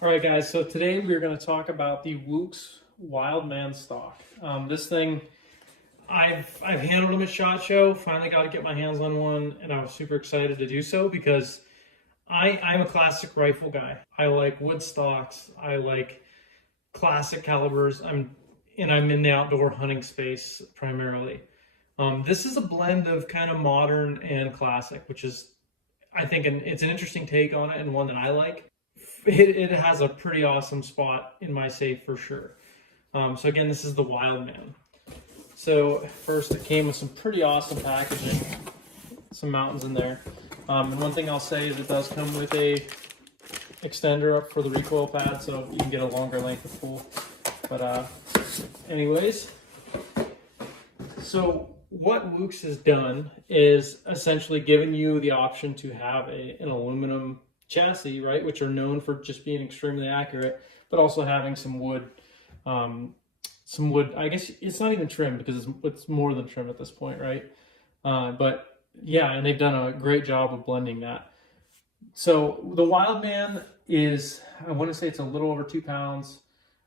All right, guys, so today we're going to talk about the Wooks Wildman stock. This thing, I've handled them at SHOT Show, finally got to get my hands on one, and I was super excited to do so because I'm a classic rifle guy. I like wood stocks, I like classic calibers, I'm in the outdoor hunting space primarily. This is a blend of kind of modern and classic, which is, I think, it's an interesting take on it and one that I like. It has a pretty awesome spot in my safe for sure. So again, this is the Wildman. So first it came with some pretty awesome packaging, some mountains in there. And one thing I'll say is it does come with a extender up for the recoil pad, so you can get a longer length of pull. But anyways, so what Wooks has done is essentially given you the option to have an aluminum chassis, right, which are known for just being extremely accurate, but also having some wood. I guess it's not even trim because it's more than trim at this point, right? But yeah, and they've done a great job of blending that. So the Wildman is, I want to say it's a little over 2 pounds.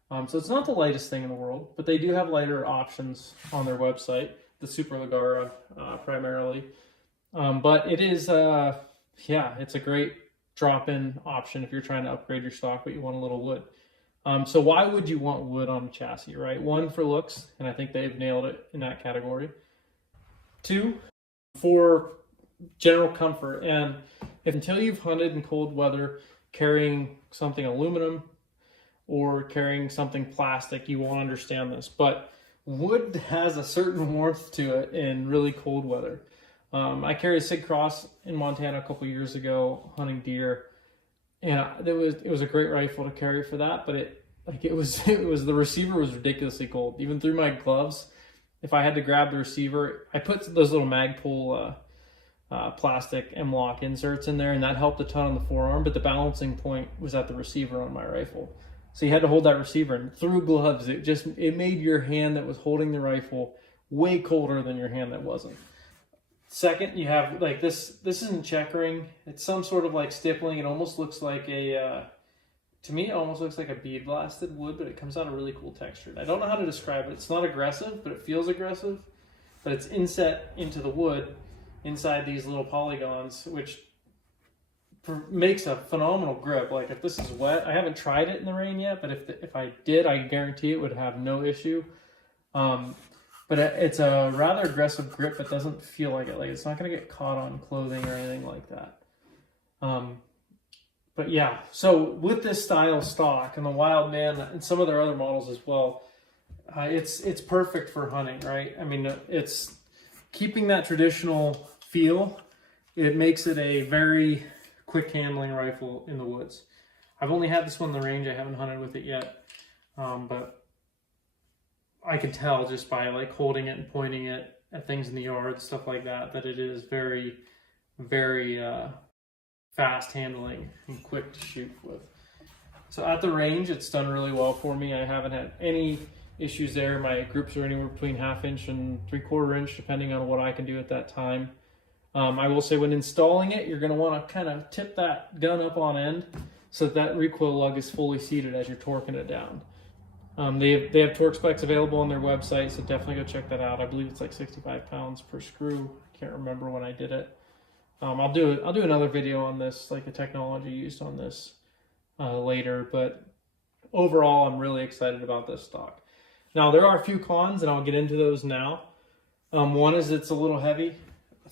So it's not the lightest thing in the world, but they do have lighter options on their website, the Super Ligara primarily. But it is, yeah, it's a great drop-in option if you're trying to upgrade your stock, but you want a little wood. So why would you want wood on a chassis, right? One, for looks, and I think they've nailed it in that category. Two, for general comfort. And until you've hunted in cold weather, carrying something aluminum or carrying something plastic, you won't understand this. But wood has a certain warmth to it in really cold weather. I carried a Sig Cross in Montana a couple years ago hunting deer, and it was a great rifle to carry for that. But it was the receiver was ridiculously cold. Even through my gloves, if I had to grab the receiver, I put those little Magpul plastic M-LOK inserts in there, and that helped a ton on the forearm. But the balancing point was at the receiver on my rifle, so you had to hold that receiver. And through gloves, it made your hand that was holding the rifle way colder than your hand that wasn't. Second, you have like this isn't checkering. It's some sort of like stippling. It almost looks like to me, it almost looks like a bead blasted wood, but it comes out a really cool texture. I don't know how to describe it. It's not aggressive, but it feels aggressive. But it's inset into the wood inside these little polygons, which makes a phenomenal grip. Like if this is wet, I haven't tried it in the rain yet, but if I did, I guarantee it would have no issue. But it's a rather aggressive grip. It doesn't feel like it. Like it's not going to get caught on clothing or anything like that. But yeah, so with this style stock and the Wildman and some of their other models as well, it's perfect for hunting, right? I mean, it's keeping that traditional feel. It makes it a very quick handling rifle in the woods. I've only had this one in the range. I haven't hunted with it yet, but I can tell just by like holding it and pointing it at things in the yard, stuff like that, that it is very, very fast handling and quick to shoot with. So at the range, it's done really well for me. I haven't had any issues there. My groups are anywhere between 1/2 inch and 3/4 inch, depending on what I can do at that time. I will say when installing it, you're going to want to kind of tip that gun up on end so that recoil lug is fully seated as you're torquing it down. They have torque specs available on their website, so definitely go check that out. I believe it's like 65 pounds per screw. Can't remember when I did it. I'll do another video on this, like the technology used on this later. But overall, I'm really excited about this stock. Now there are a few cons, and I'll get into those now. One is it's a little heavy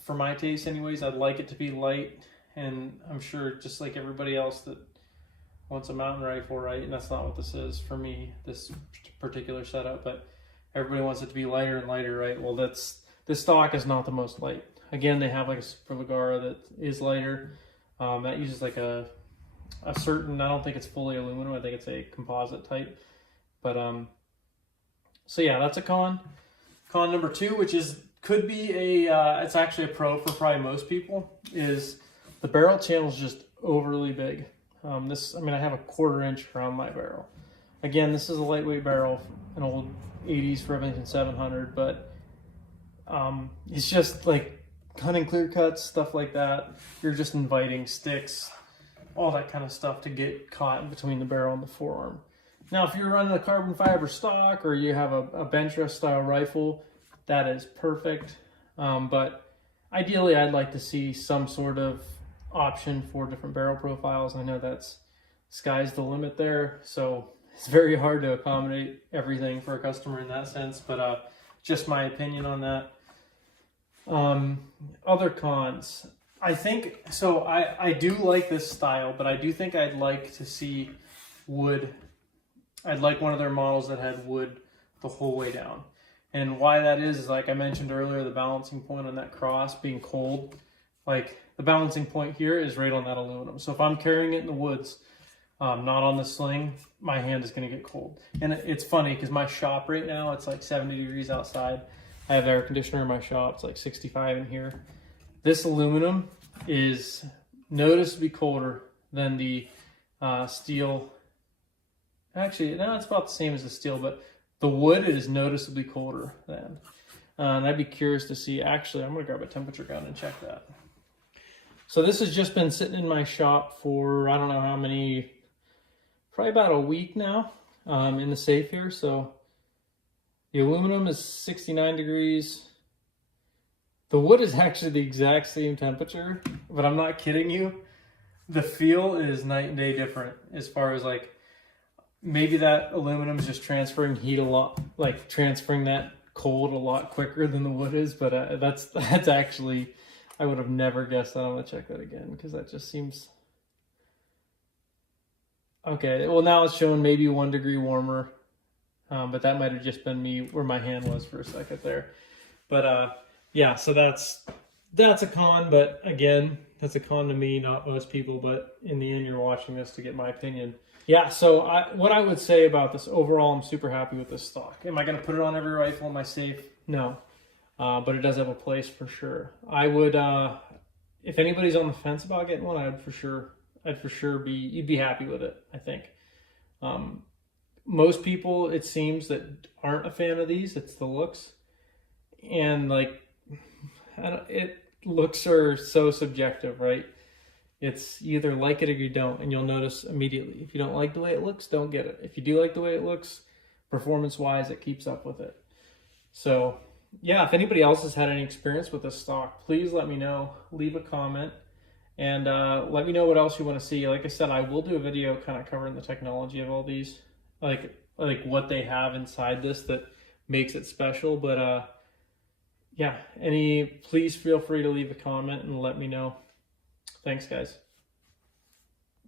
for my taste, anyways. I'd like it to be light, and I'm sure just like everybody else that wants a mountain rifle, right? And that's not what this is for me, this particular setup, but everybody wants it to be lighter and lighter, right? Well, this stock is not the most light. Again, they have like a Super Ligara that is lighter. That uses like a certain, I don't think it's fully aluminum, I think it's a composite type. But so yeah, that's a con. Con number two, which could be it's actually a pro for probably most people, is the barrel channel is just overly big. I have a 1/4 inch around my barrel. Again, this is a lightweight barrel, an old 80s Remington 700, but it's just like hunting clear cuts, stuff like that. You're just inviting sticks, all that kind of stuff to get caught in between the barrel and the forearm. Now, if you're running a carbon fiber stock or you have a bench rest style rifle, that is perfect. But ideally, I'd like to see some sort of option for different barrel profiles. I know that's sky's the limit there, so it's very hard to accommodate everything for a customer in that sense, but just my opinion on that. Other cons, I think, so I do like this style, but I do think I'd like to see wood. I'd like one of their models that had wood the whole way down. And why that is like I mentioned earlier, the balancing point on that cross being cold, like the balancing point here is right on that aluminum. So if I'm carrying it in the woods, not on the sling, my hand is going to get cold. And it's funny because my shop right now, it's like 70 degrees outside. I have air conditioner in my shop. It's like 65 in here. This aluminum is noticeably colder than the steel. Actually, no, it's about the same as the steel, but the wood is noticeably colder than. And I'd be curious to see. Actually, I'm going to grab a temperature gun and check that. So this has just been sitting in my shop for, I don't know how many, probably about a week now, in the safe here. So the aluminum is 69 degrees. The wood is actually the exact same temperature, but I'm not kidding you. The feel is night and day different as far as like, maybe that aluminum is just transferring heat a lot, like transferring that cold a lot quicker than the wood is. But that's actually, I would have never guessed that. I'm gonna check that again because that just seems okay. Well, now it's showing maybe 1 degree warmer, but that might have just been me where my hand was for a second there. But yeah, so that's a con. But again, that's a con to me, not most people. But in the end, you're watching this to get my opinion. Yeah, so what I would say about this overall, I'm super happy with this stock. Am I going to put it on every rifle in my safe? No, but it does have a place for sure. I would, if anybody's on the fence about getting one, I'd for sure be, you'd be happy with it, I think. Most people, it seems, that aren't a fan of these, it's the looks. And like, looks are so subjective, right? It's you either like it or you don't, and you'll notice immediately. If you don't like the way it looks, don't get it. If you do like the way it looks, performance-wise, it keeps up with it. So, yeah, if anybody else has had any experience with this stock, please let me know. Leave a comment, and let me know what else you want to see. Like I said, I will do a video kind of covering the technology of all these, like what they have inside this that makes it special. But yeah, please feel free to leave a comment and let me know. Thanks, guys.